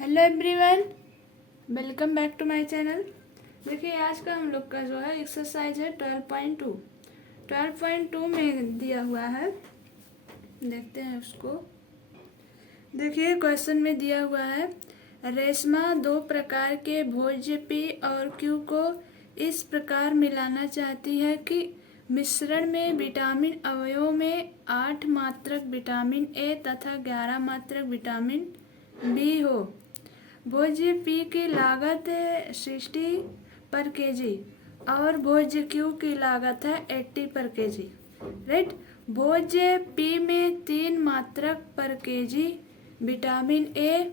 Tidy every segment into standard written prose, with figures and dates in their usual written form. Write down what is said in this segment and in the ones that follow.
Hello everyone, welcome back to my channel. देखिए आज का हम लोग का जो है एक्सरसाइज है 12.2 में दिया हुआ है। देखते हैं उसको। देखिए क्वेश्चन में दिया हुआ है, रेशमा दो प्रकार के भोज्य पी और क्यू को इस प्रकार मिलाना चाहती है कि मिश्रण में विटामिन अवयव में 8 मात्रक विटामिन ए तथा 11 मात्रक विटामिन बी हो। भोज्य पी की लागत है 60 पर केजी और भोज्य क्यू की लागत है 80 पर केजी। राइट। भोज्य पी में 3 मात्रक पर केजी विटामिन ए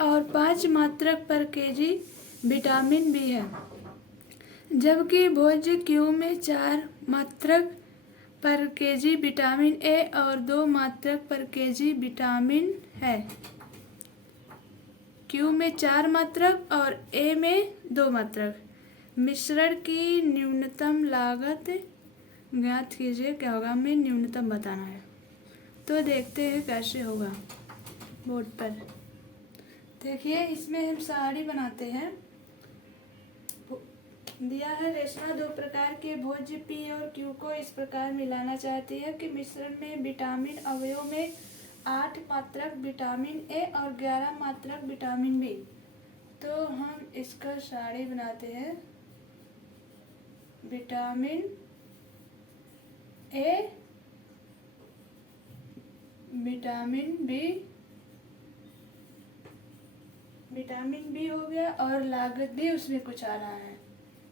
और 5 मात्रक पर केजी विटामिन बी है, जबकि भोज्य क्यू में 4 मात्रक पर केजी विटामिन ए और 2 मात्रक पर केजी विटामिन है। क्यू में 4 मात्रक और ए में 2 मात्रक। मिश्रण की न्यूनतम लागत ज्ञात कीजिए। क्या होगा, हमें न्यूनतम बताना है। तो देखते हैं कैसे होगा। बोर्ड पर देखिए, इसमें हम साड़ी बनाते हैं। दिया है रेशमा दो प्रकार के भोज्य पी और क्यू को इस प्रकार मिलाना चाहती है कि मिश्रण में विटामिन अवयव में 8 मात्रक विटामिन ए और 11 मात्रक विटामिन बी। तो हम इसका साड़ी बनाते हैं। विटामिन ए, विटामिन बी हो गया और लागत भी उसमें कुछ आ रहा है,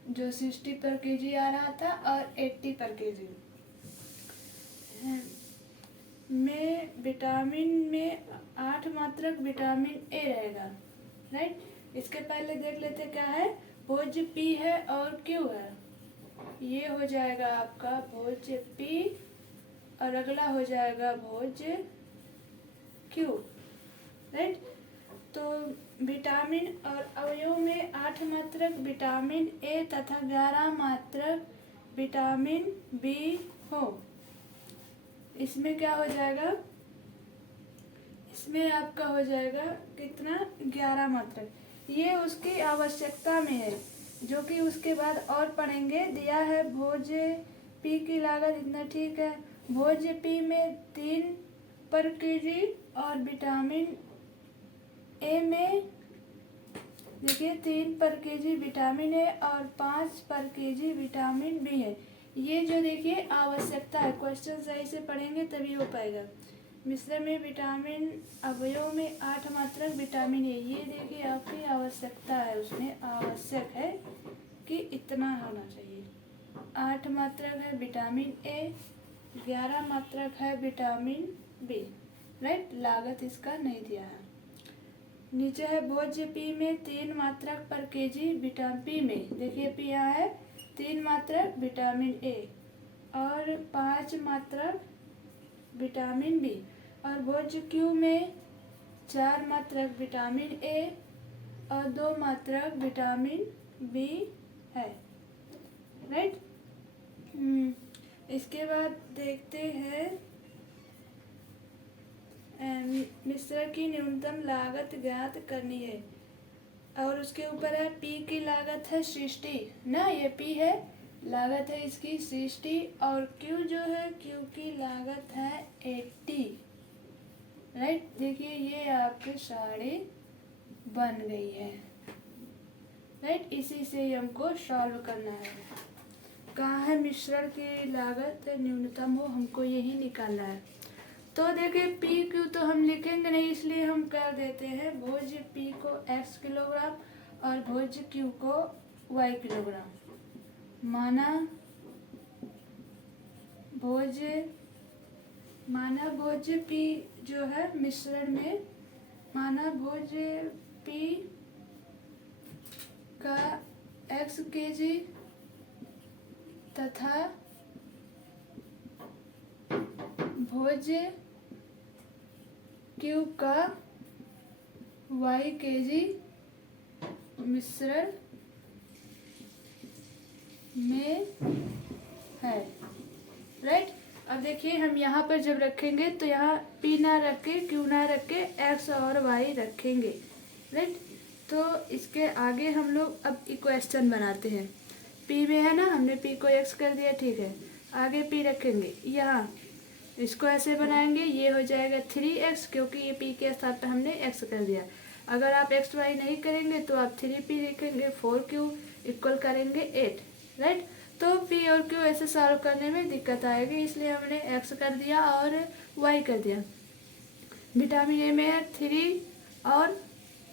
जो 60 पर केजी आ रहा था और 80 पर केजी। में विटामिन में 8 मात्रक विटामिन ए रहेगा। राइट। इसके पहले देख लेते क्या है। भोज्य पी है और क्यू है। ये हो जाएगा आपका भोज्य पी और अगला हो जाएगा भोज्य क्यू। राइट। तो विटामिन और अवयव में 8 मात्रक विटामिन ए तथा 11 मात्रक विटामिन बी हो। इसमें क्या हो जाएगा, इसमें आपका हो जाएगा कितना, 11 मात्रक। ये उसकी आवश्यकता में है, जो कि उसके बाद और पढ़ेंगे। दिया है भोज्य पी की लागत इतना, ठीक है। भोज्य पी में 3 पर केजी और विटामिन ए में देखिए 3 पर केजी विटामिन ए और 5 पर केजी विटामिन बी है। ये जो देखिए आवश्यकता है, क्वेश्चन सही से पढ़ेंगे तभी हो पाएगा। मिश्रण में विटामिन अवयव में 8 मात्रक विटामिन ए, ये देखिए आपकी आवश्यकता है, उसमें आवश्यक है कि इतना होना चाहिए। 8 मात्रक है विटामिन ए, 11 मात्रक है विटामिन बी। राइट। लागत इसका नहीं दिया है। नीचे है भोज्य पी में 3 मात्रक पर केजी विटामिन पी में, देखिए पी यहाँ है 3 मात्रक विटामिन ए और 5 मात्रक विटामिन बी। और भोज्य क्यू में 4 मात्रक विटामिन ए और 2 मात्रक विटामिन बी है। राइट। इसके बाद देखते हैं मिश्रण की न्यूनतम लागत ज्ञात करनी है। और उसके ऊपर है पी की लागत है 60 ना, ये पी है, लागत है इसकी 60 और क्यू जो है, क्यू की लागत है 80। राइट। देखिए ये आपकी साड़ी बन गई है। राइट। इसी से हमको सॉल्व करना है। कहाँ है मिश्रण की लागत न्यूनतम हो, हमको यही निकालना है। तो देखिए पी क्यू तो हम लिखेंगे नहीं, इसलिए हम कर देते हैं भोज्य पी को x किलोग्राम और भोज्य क्यू को y किलोग्राम। माना भोज्य पी जो है मिश्रण में, माना भोज्य पी का x केजी तथा भोज्य क्यू का y केजी मिश्रण में है। राइट। अब देखिए हम यहाँ पर जब रखेंगे तो यहाँ p ना रख के q ना रख के x और y रखेंगे, राइट। तो इसके आगे हम लोग अब इक्वेशन बनाते हैं। p में है ना, हमने p को x कर दिया, ठीक है। आगे p रखेंगे यहाँ, इसको ऐसे बनाएंगे, ये हो जाएगा 3x क्योंकि ये p के साथ पे हमने x कर दिया। अगर आप x y नहीं करेंगे तो आप 3p लिखेंगे, 4q इक्वल करेंगे 8, राइट। तो p और q ऐसे सॉल्व करने में दिक्कत आएगी, इसलिए हमने x कर दिया और y कर दिया। विटामिन ए में है 3 और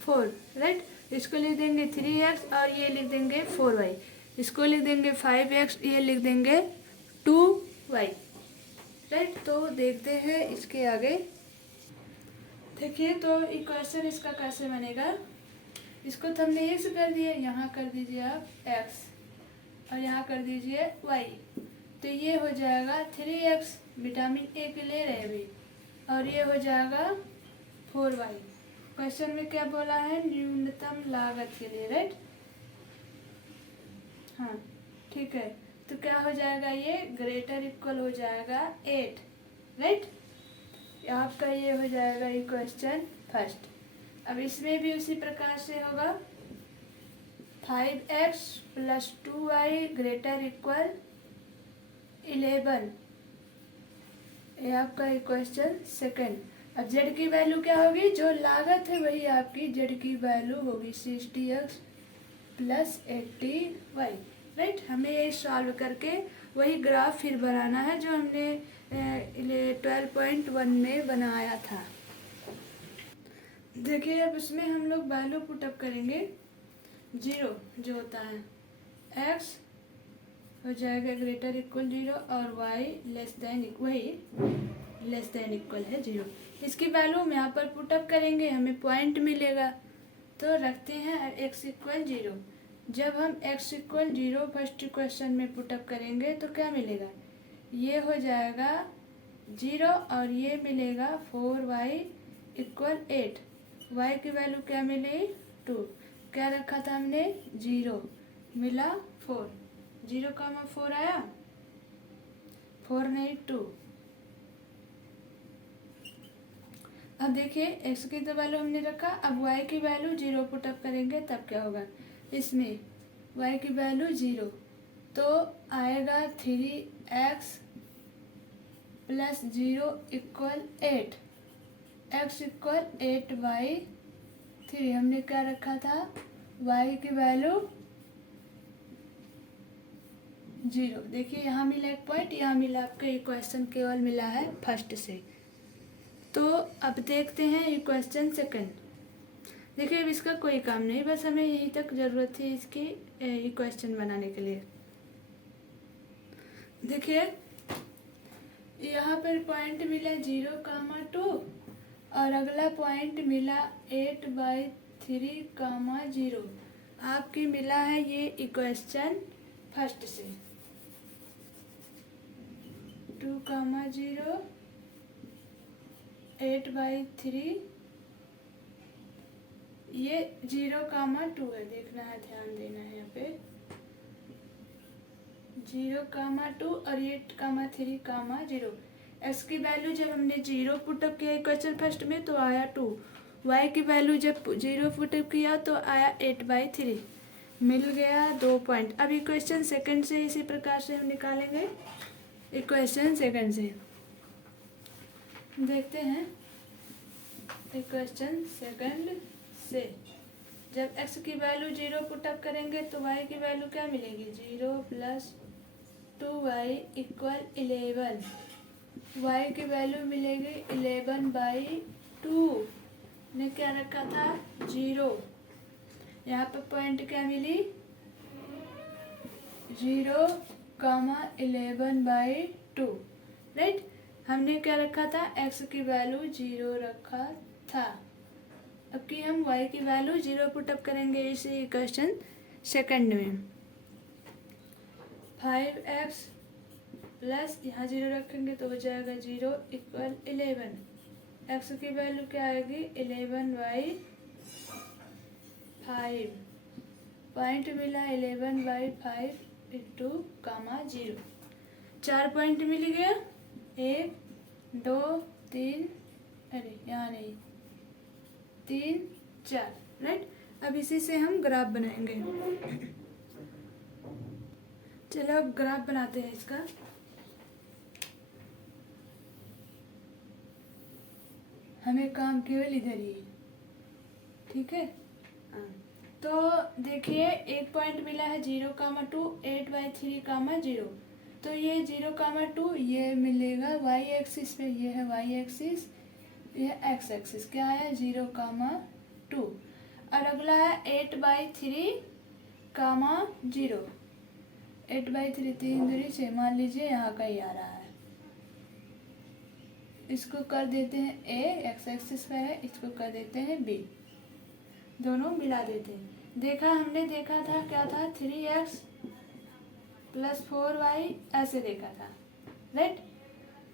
4, राइट। इसको लिख देंगे 3x और ये लिख देंगे 4y। इसको लिख देंगे 5x, ये लिख देंगे 2y, राइट। तो देखते हैं इसके आगे। देखिए तो इक्वेशन इसका कैसे बनेगा। इसको तो हमने x कर दिया, यहाँ कर दीजिए आप x और यहाँ कर दीजिए y। तो ये हो जाएगा 3x, विटामिन ए के ले रहे अभी, और ये हो जाएगा 4y। क्वेश्चन में क्या बोला है, न्यूनतम लागत के लिए, राइट। हाँ ठीक है, तो क्या हो जाएगा, ये ग्रेटर इक्वल हो जाएगा 8, राइट। आपका ये हो जाएगा ये क्वेश्चन फर्स्ट। अब इसमें भी उसी प्रकार से होगा, 5x plus 2y greater equal 11, ये आपका क्वेश्चन सेकंड। अब z की वैल्यू क्या होगी, जो लागत है वही आपकी z की वैल्यू होगी 60x प्लस 80y, राइट। हमें ये सॉल्व करके वही ग्राफ फिर बनाना है जो हमने 12.1 में बनाया था। देखिए अब इसमें हम लोग वैल्यू पुटअप करेंगे। 0 जो होता है, x हो जाएगा ग्रेटर इक्वल 0 और y लेस देन इक्वल है 0। इसकी वैल्यू हम यहाँ पर पुटअप करेंगे, हमें पॉइंट मिलेगा। तो रखते हैं x इक्वल 0। जब हम x इक्वल 0 फर्स्ट क्वेश्चन में पुटअप करेंगे तो क्या मिलेगा, ये हो जाएगा 0 और ये मिलेगा 4y इक्वल 8। y की वैल्यू क्या मिली 2, क्या रखा था हमने 0, मिला 4, 0 का 4 आया, 4 नहीं 2। अब देखिए x की तो वैल्यू हमने रखा, अब y की वैल्यू 0 पुटअप करेंगे तब क्या होगा, इसमें y की वैल्यू 0 तो आएगा 3x plus 0 equal 8, x equal 8/3। हमने क्या रखा था, y की वैल्यू 0। देखिए यहाँ मिला एक पॉइंट, यहाँ मिला आपका इक्वेशन केवल मिला है फर्स्ट से। तो अब देखते हैं इक्वेशन सेकंड। देखिए अब इसका कोई काम नहीं, बस हमें यहीं तक ज़रूरत थी इसकी इक्वेशन बनाने के लिए। देखिए यहाँ पर पॉइंट मिला 0,2 और अगला पॉइंट मिला 8/3,0। आपकी मिला है ये इक्वेशन फर्स्ट से 2,0 8/3, ये 0,2 है, देखना है, ध्यान देना है यहाँ पे 0,2 और 8,3,0। x की वैल्यू जब हमने 0 पुटअप किया इक्वेशन फर्स्ट में तो आया 2, y की वैल्यू जब 0 पुटअप किया तो आया 8/3, मिल गया 2 पॉइंट। अब इक्वेशन सेकंड से इसी प्रकार से हम निकालेंगे। इक्वेशन सेकंड से देखते हैं, इक्वेशन सेकंड से जब x की वैल्यू 0 पुटअप करेंगे तो y की वैल्यू क्या मिलेगी, 0 प्लस 2y इक्वल 11। y की वैल्यू मिलेगी 11/2, ने क्या रखा था 0। यहाँ पर पॉइंट क्या मिली 0,11/2, राइट। हमने क्या रखा था, x की वैल्यू 0 रखा था। अब कि हम y की वैल्यू 0 पुटअप करेंगे इसी इक्वेशन सेकंड में। 5x प्लस यहाँ 0 रखेंगे तो हो जाएगा 0 इक्वल 11। x की वैल्यू क्या आएगी 11/5, पॉइंट मिला 11/5 × 0, 4 पॉइंट मिल गया। 1 2 3, अरे यहाँ नहीं, 3 4, राइट। अब इसी से हम ग्राफ बनाएंगे। चलो अब ग्राफ बनाते हैं इसका। हमें काम केवल इधर ही है, ठीक है। हाँ, तो देखिए एक पॉइंट मिला है 0,2, 8/3, 0। तो ये 0,2 ये मिलेगा वाई एक्सिस पे, ये है वाई एक्सिस, ये एक्स एक्सिस, क्या है 0,2। और अगला है 8/3, 0। 8/3 3 दूरी से, मान लीजिए यहाँ का ही आ रहा है, इसको कर देते हैं ए, एक्स एक्सिस पर है, इसको कर देते हैं बी, दोनों मिला देते हैं। देखा हमने देखा था क्या था, 3x + 4y ऐसे देखा था, राइट।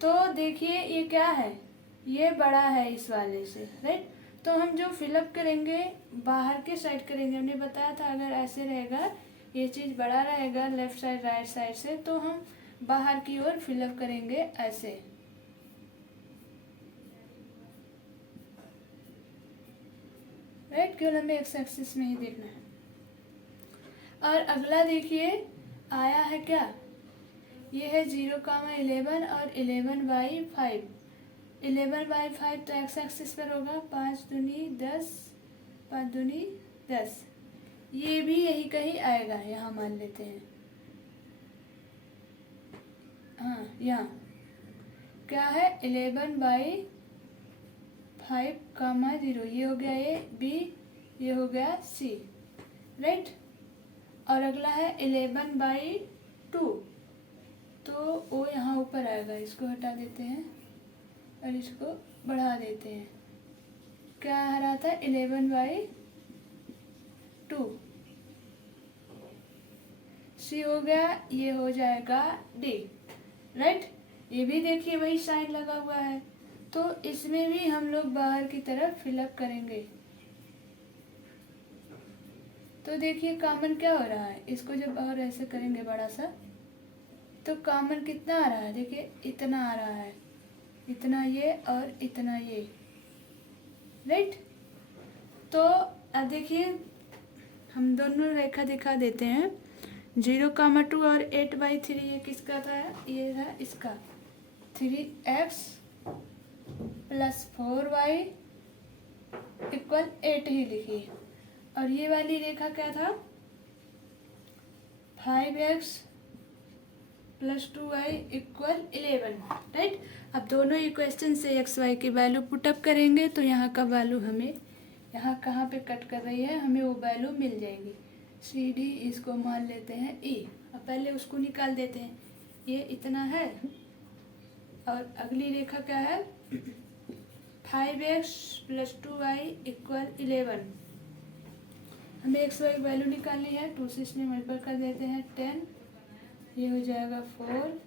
तो देखिए ये क्या है, ये बड़ा है इस वाले से, राइट। तो हम जो फिलअप करेंगे बाहर के साइड करेंगे, हमने बताया था अगर ऐसे रहेगा ये चीज़ बड़ा रहेगा लेफ्ट साइड राइट साइड से, तो हम बाहर की ओर फिलअप करेंगे ऐसे, राइट। केवल हमें एक्स एक्सिस में ही देखना है। और अगला देखिए आया है क्या, ये है 0,11 और 11/5। 11/5 तो एक्स एक्सिस पर होगा, 5 दूनी 10, 5 दूनी 10। ये भी यही कहीं आएगा, यहाँ मान लेते हैं। हाँ यहाँ क्या है 11/5, 0, ये हो गया ए, बी, ये हो गया सी, राइट। और अगला है 11/2, तो वो यहाँ ऊपर आएगा, इसको हटा देते हैं और इसको बढ़ा देते हैं, क्या आ रहा था 11/2, सी हो गया, ये हो जाएगा डी, राइट। ये भी देखिए वही साइन लगा हुआ है, तो इसमें भी हम लोग बाहर की तरफ फिलअप करेंगे। तो देखिए कॉमन क्या हो रहा है, इसको जब और ऐसे करेंगे बड़ा सा, तो कॉमन कितना आ रहा है, देखिए इतना आ रहा है, इतना ये और इतना ये, राइट। तो अब देखिए हम दोनों रेखा दिखा देते हैं। 0,2 और 8/3 ये किसका था, ये था इसका, 3x + 4y = 8 ही लिखिए। और ये वाली रेखा क्या था, 5x + 2y = 11, राइट। अब दोनों इक्वेशन से x y की वैल्यू पुटअप करेंगे, तो यहाँ का वैल्यू हमें, यहाँ कहाँ पे कट कर रही है, हमें वो वैल्यू मिल जाएगी। सी डी इसको मान लेते हैं ई। अब पहले उसको निकाल देते हैं, ये इतना है और अगली रेखा क्या है 5x + 2y = 11। हमें x y की वैल्यू निकालनी है, 2 से इसमें मल्टीप्लाई कर देते हैं 10, ये हो जाएगा 4,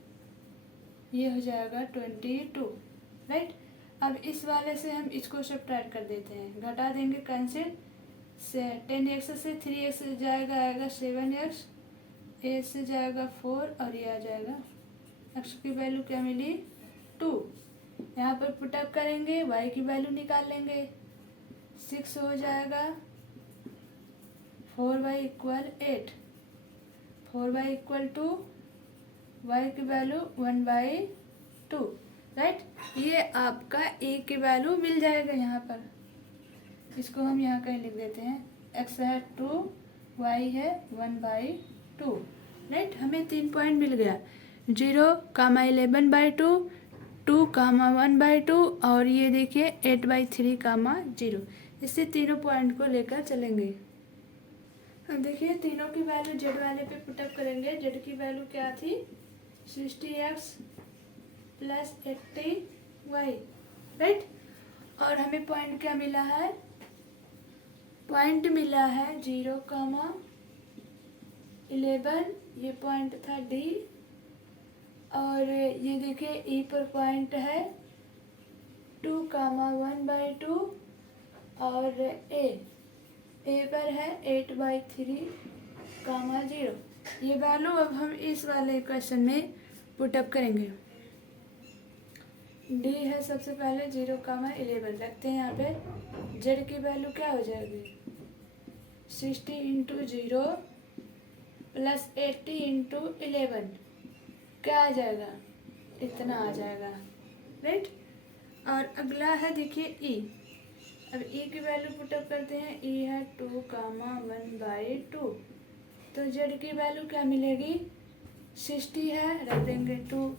ये हो जाएगा 22, राइट। अब इस वाले से हम इसको सब्ट्रैक्ट कर देते हैं, घटा देंगे कैंसिल से, 10x से 3x जाएगा, आएगा 7x, a से जाएगा 4 और ये आ जाएगा, x की वैल्यू क्या मिली 2। यहाँ पर पुटअप करेंगे, y की वैल्यू निकाल लेंगे, 6 हो जाएगा, 4y = 8, 4y = 2, y की वैल्यू 1/2, राइट। ये आपका a की वैल्यू मिल जाएगा यहाँ पर, इसको हम यहाँ कहीं लिख देते हैं, x है 2, y है 1/2, राइट। हमें 3 पॉइंट मिल गया, 0,11/2, 2,1/2 और ये देखिए 8/3, 0। इससे तीनों पॉइंट को लेकर चलेंगे। अब देखिए तीनों की वैल्यू जेड वाले पे पुटअप करेंगे। जेड की वैल्यू क्या थी 60x + 80y, राइट। और हमें पॉइंट क्या मिला है, पॉइंट मिला है 0,11, ये पॉइंट था डी। और ये देखिए ई पर पॉइंट है 2,1/2 और ए पर है 8/3, 0। ये वैल्यू अब हम इस वाले क्वेश्चन में पुटअप करेंगे। डी है सबसे पहले 0,11 रखते हैं यहाँ पे। जेड की वैल्यू क्या हो जाएगी 60 इंटू 0 प्लस 80 इंटू 11 क्या आ जाएगा इतना आ जाएगा, राइट। और अगला है देखिए ई। अब ई की वैल्यू पुटअप करते हैं। ई है 2,1/2 तो जेड की वैल्यू क्या मिलेगी 60 है, रख देंगे 2,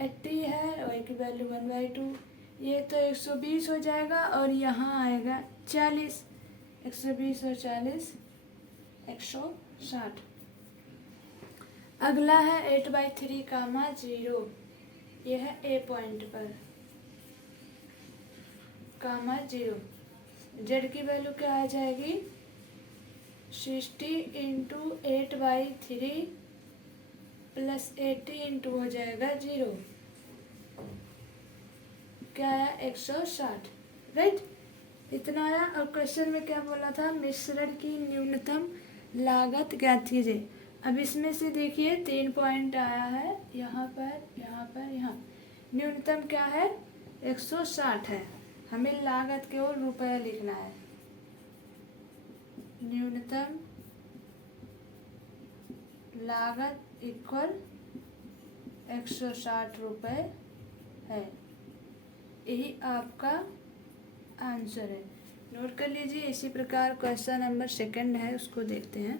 80 है और ई की वैल्यू 1/2, ये तो 120 हो जाएगा और यहाँ आएगा 40। 120 और 40 160। अगला है 8/3, ये है ए पॉइंट पर, 0। जेड की वैल्यू क्या आ जाएगी 60 इंटू 8/3 प्लस 80 इंटू हो जाएगा 0, क्या आया 160, राइट। इतना आया। और क्वेश्चन में क्या बोला था मिश्रण की न्यूनतम लागत ज्ञात कीजिए। अब इसमें से देखिए 3 पॉइंट आया है, यहाँ पर यहाँ न्यूनतम क्या है 160 है। हमें लागत केवल रुपया लिखना है। न्यूनतम लागत इक्वल 160 रुपये है, यही आपका आंसर है। नोट कर लीजिए। इसी प्रकार क्वेश्चन नंबर 2 है, उसको देखते हैं।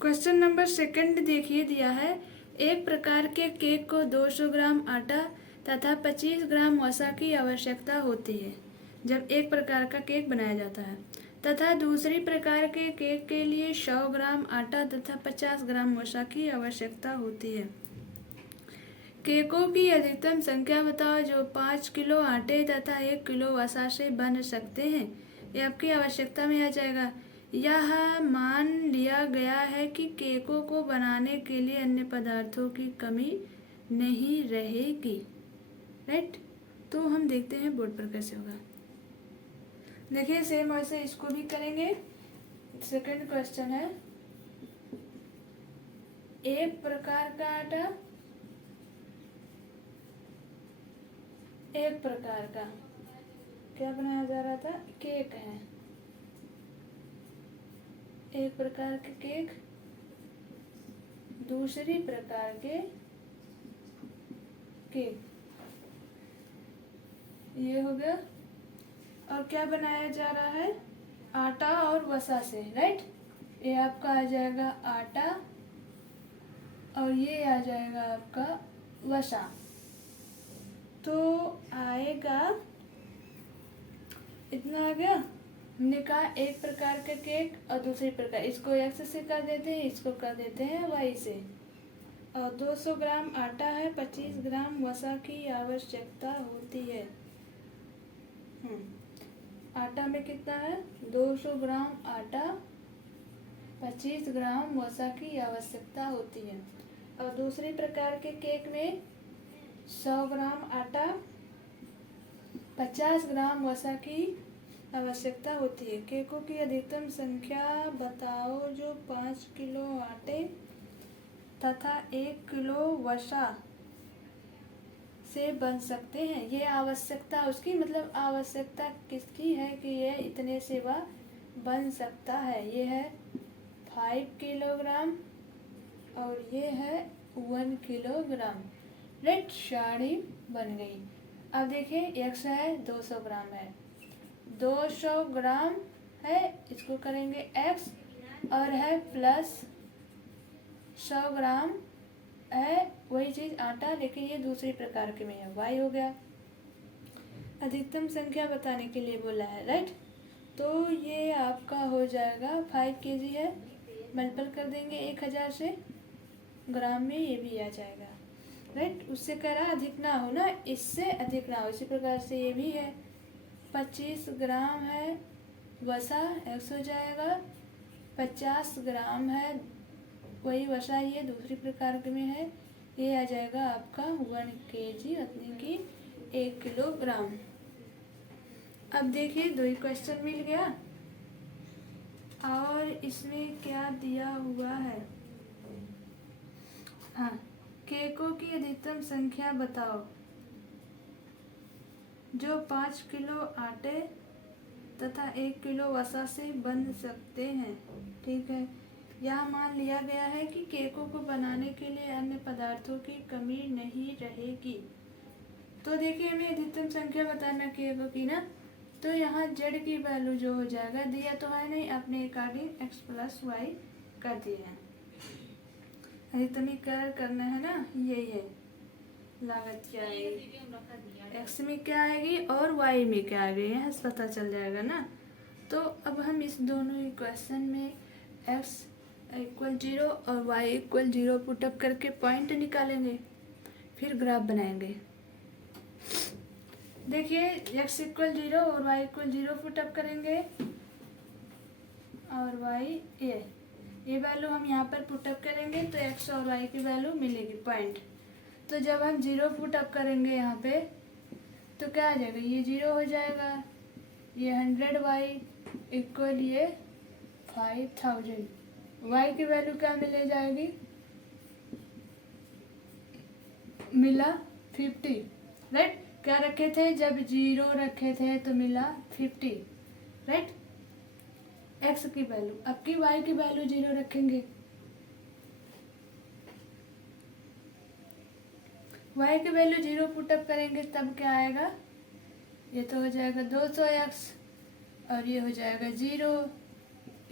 क्वेश्चन नंबर 2 देखिए दिया है। एक प्रकार के केक को 200 ग्राम आटा तथा 25 ग्राम वसा की आवश्यकता होती है जब एक प्रकार का केक बनाया जाता है, तथा दूसरी प्रकार के केक के लिए 100 ग्राम आटा तथा 50 ग्राम वसा की आवश्यकता होती है। केकों की अधिकतम संख्या बताओ जो 5 किलो आटे तथा 1 किलो वसा से बन सकते हैं। ये आपकी आवश्यकता में आ जाएगा। यह मान लिया गया है कि केकों को बनाने के लिए अन्य पदार्थों की कमी नहीं रहेगी, राइट। तो हम देखते हैं बोर्ड पर कैसे होगा। देखिए सेम वैसे इसको भी करेंगे। 2nd क्वेश्चन है। एक प्रकार का आटा, एक प्रकार का क्या बनाया जा रहा था केक है, एक प्रकार के केक दूसरी प्रकार के केक, ये हो गया। और क्या बनाया जा रहा है आटा और वसा से, राइट। ये आपका आ जाएगा आटा और ये आ जाएगा आपका वसा। तो आएगा इतना आ गया। हमने कहा एक प्रकार का केक और दूसरी प्रकार, इसको x से कर देते हैं, इसको कर देते हैं y से। और 200 ग्राम आटा है, 25 ग्राम वसा की आवश्यकता होती है। आटा में कितना है 200 ग्राम आटा, 25 ग्राम वसा की आवश्यकता होती है। और दूसरे प्रकार के केक में 100 ग्राम आटा, 50 ग्राम वसा की आवश्यकता होती है। केकों की अधिकतम संख्या बताओ जो 5 किलो आटे तथा 1 किलो वसा से बन सकते हैं। ये आवश्यकता उसकी, मतलब आवश्यकता किसकी है कि ये इतने से वह बन सकता है। ये है 5 किलोग्राम और ये है 1 किलोग्राम, राइट। साड़ी बन गई। अब देखिए x है 200 ग्राम है, 200 ग्राम है, इसको करेंगे x, और है प्लस 100 ग्राम है वही चीज़ आटा, लेकिन ये दूसरी प्रकार के में है, y हो गया। अधिकतम संख्या बताने के लिए बोला है, राइट। तो ये आपका हो जाएगा 5 kg है, मल्टीपल कर देंगे 1000 से, ग्राम में ये भी आ जाएगा, राइट। उससे कह रहा अधिक ना हो ना, इससे अधिक ना हो। इसी प्रकार से ये भी है 25 ग्राम है वसा, x हो जाएगा। 50 ग्राम है वही वसा, ये दूसरी प्रकार के में है, ये आ जाएगा आपका 1 kg, यानी कि 1 किलोग्राम। अब देखिए 2 ही क्वेश्चन मिल गया। और इसमें क्या दिया हुआ है, हाँ, केकों की अधिकतम संख्या बताओ जो 5 किलो आटे तथा 1 किलो वसा से बन सकते हैं। ठीक है, यहाँ मान लिया गया है कि केकों को बनाने के लिए अन्य पदार्थों की कमी नहीं रहेगी। तो देखिए हमें अधिकतम संख्या बताना केकों की ना, तो यहाँ जेड की वैल्यू जो हो जाएगा, दिया तो है नहीं, अपने अकॉर्डिंग एक्स प्लस वाई कर दिए हैं। अधिकतमीकरण करना है ना, यही है। लागत क्या आएगी, एक्स में क्या आएगी और वाई में क्या आएगी, यहाँ से पता चल जाएगा ना। तो अब हम इस दोनों इक्वेशन में एक्स इक्वल 0 और वाई इक्वल 0 पुटअप करके पॉइंट निकालेंगे, फिर ग्राफ बनाएंगे। देखिए एक्स इक्वल 0 और वाई इक्वल 0 पुटअप करेंगे और वाई ये वैल्यू हम यहाँ पर पुटअप करेंगे तो एक्स और वाई की वैल्यू मिलेगी पॉइंट। तो जब हम 0 पुटअप करेंगे यहाँ पे तो क्या आ जाएगा, ये 0 हो जाएगा, ये 100 वाई इक्वल ये 5000, वाई की वैल्यू क्या मिले जाएगी, मिला 50, राइट। क्या रखे थे, जब 0 रखे थे तो मिला 50, राइट, एक्स की वैल्यू। अब की वाई की वैल्यू 0 रखेंगे, वाई की वैल्यू 0 पुटअप करेंगे तब क्या आएगा, ये तो हो जाएगा 200x और ये हो जाएगा 0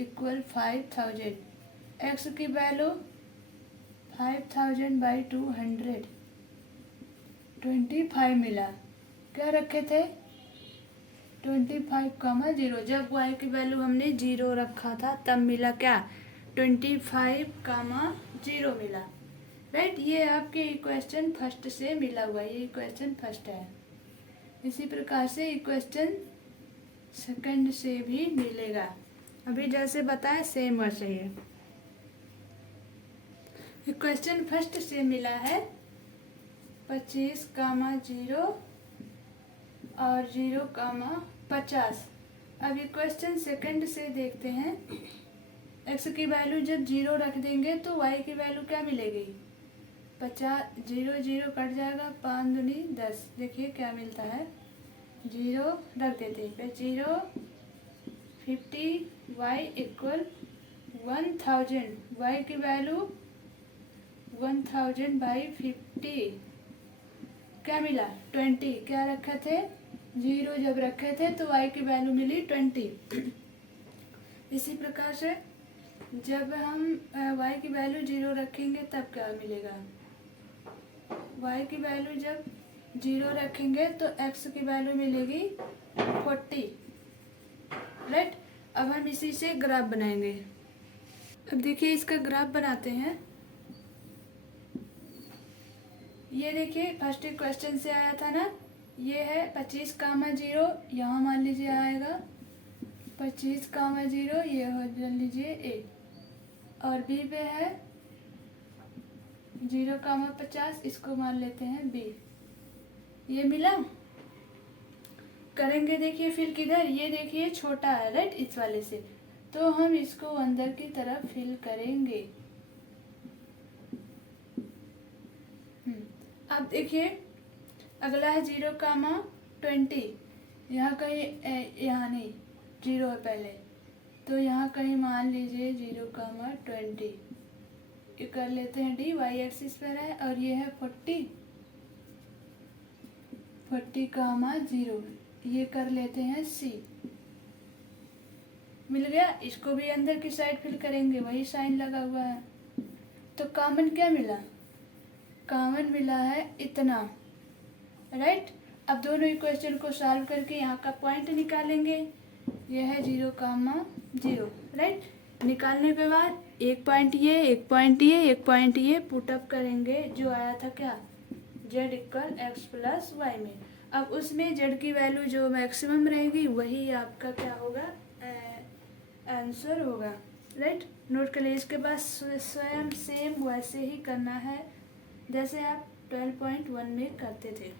इक्वल 5000। एक्स की वैल्यू 5000 बाई 200 25 मिला। क्या रखे थे 25, 0। जब y की वैल्यू हमने 0 रखा था तब मिला क्या 25, 0 मिला, राइट। ये आपके इक्वेशन फर्स्ट से मिला हुआ, ये इक्वेशन फर्स्ट है। इसी प्रकार से इक्वेशन सेकंड से भी मिलेगा, अभी जैसे बताएं सेम वैसे ही है। इक्वेशन फर्स्ट से मिला है 25, 0 और 0, 50। अब इक्वेशन सेकंड से देखते हैं। एक्स की वैल्यू जब 0 रख देंगे तो वाई की वैल्यू क्या मिलेगी, 50, 0 0 कट जाएगा, 5 दूनी 10। देखिए क्या मिलता है, 0 रख देते हैं, फिर 0 50, वाई इक्वल 1000, वाई की वैल्यू 1000 बाई 50 क्या मिला 20। क्या रखे थे 0 जब रखे थे तो y की वैल्यू मिली 20। इसी प्रकार से जब हम y की वैल्यू 0 रखेंगे तब क्या मिलेगा, y की वैल्यू जब 0 रखेंगे तो x की वैल्यू मिलेगी 40, राइट। अब हम इसी से ग्राफ बनाएंगे। अब देखिए इसका ग्राफ बनाते हैं। ये देखिए फर्स्ट क्वेश्चन से आया था ना, ये है 25, 0, यहाँ मान लीजिए आएगा 25, 0, ये हो जान लीजिए ए, और बी पे है 0, 50, इसको मान लेते हैं बी। ये मिला, करेंगे देखिए फिर किधर, ये देखिए छोटा है, राइट, इस वाले से, तो हम इसको अंदर की तरफ फिल करेंगे। अब देखिए अगला है 0, 20, यहाँ कहीं यहाँ नहीं 0 है पहले, तो यहाँ कहीं मान लीजिए 0, 20। ये कर लेते हैं डी, वाई एक्सिस पर है, और ये है 40, 0, ये कर लेते हैं सी। मिल गया, इसको भी अंदर की साइड फिल करेंगे, वही साइन लगा हुआ है। तो कॉमन क्या मिला, कॉमन मिला है इतना, राइट। अब दोनों इक्वेशन को सॉल्व करके यहाँ का पॉइंट निकालेंगे। यह है 0, 0, राइट। निकालने के बाद एक पॉइंट ये, एक पॉइंट ये, एक पॉइंट ये पुटअप करेंगे, जो आया था क्या z equal x plus Y में। अब उसमें z की वैल्यू जो मैक्सिमम रहेगी वही आपका क्या होगा, आंसर होगा, राइट। नोट कर लीजिए। इसके बाद स्वयं सेम वैसे ही करना है जैसे आप 12.1 में करते थे।